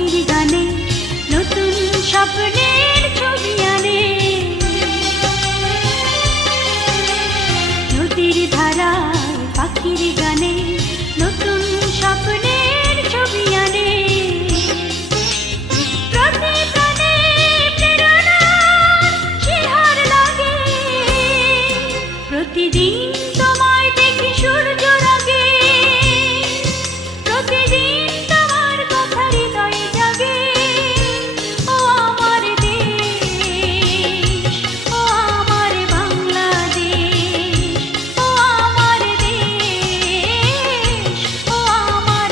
পাখির গানে নতুন স্বপ্নের ছবি আনে। নদীর ধারায় পাখির গানে নতুন স্বপ্নের ছবি আনে। প্রতিদিন তোমায় দেখি সূর্য রাগে, প্রতিদিন তোমার কথা হৃদয়ে জাগে। ও আমার দেশ, ও আমার বাংলাদেশ, ও আমার দেশ, ও আমার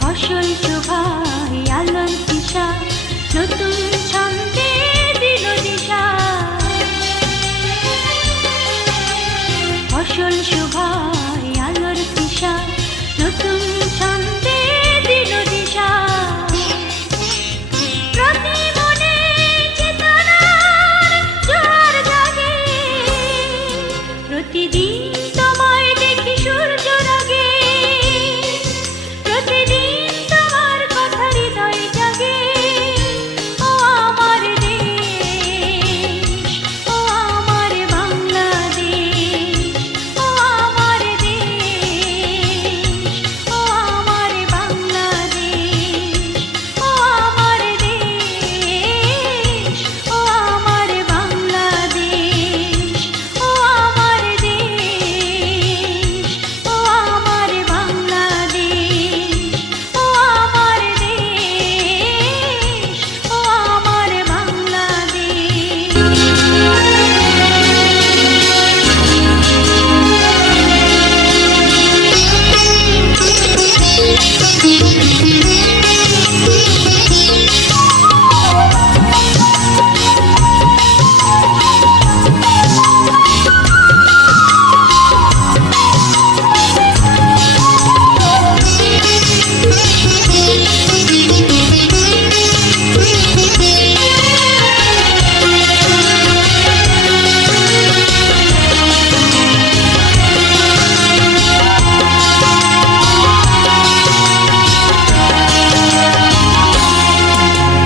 ফসল শোভায় আলোর দিশা, নতুন ছন্দে দিল দিশা। ফসল শোভায় আলোর দিশা, নতুন ছন্দে দিল দিশা। প্রতি মনে চেতনার জোয়ার জাগে, প্রতিদিন তোমায় দেখি সূর্য রাগে, প্রতিদিন তোমার কথা হৃদয়ে জাগে। ও আমার দেশ, ও আমার বাংলাদেশ, ও আমার দেশ, ও আমার বাংলাদেশ, ও আমার দেশ, ও আমার বাংলাদেশ, ও আমার দেশ, ও আমার বাংলাদেশ, ও আমার দেশ, ও আমার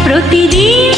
প্রতিদিন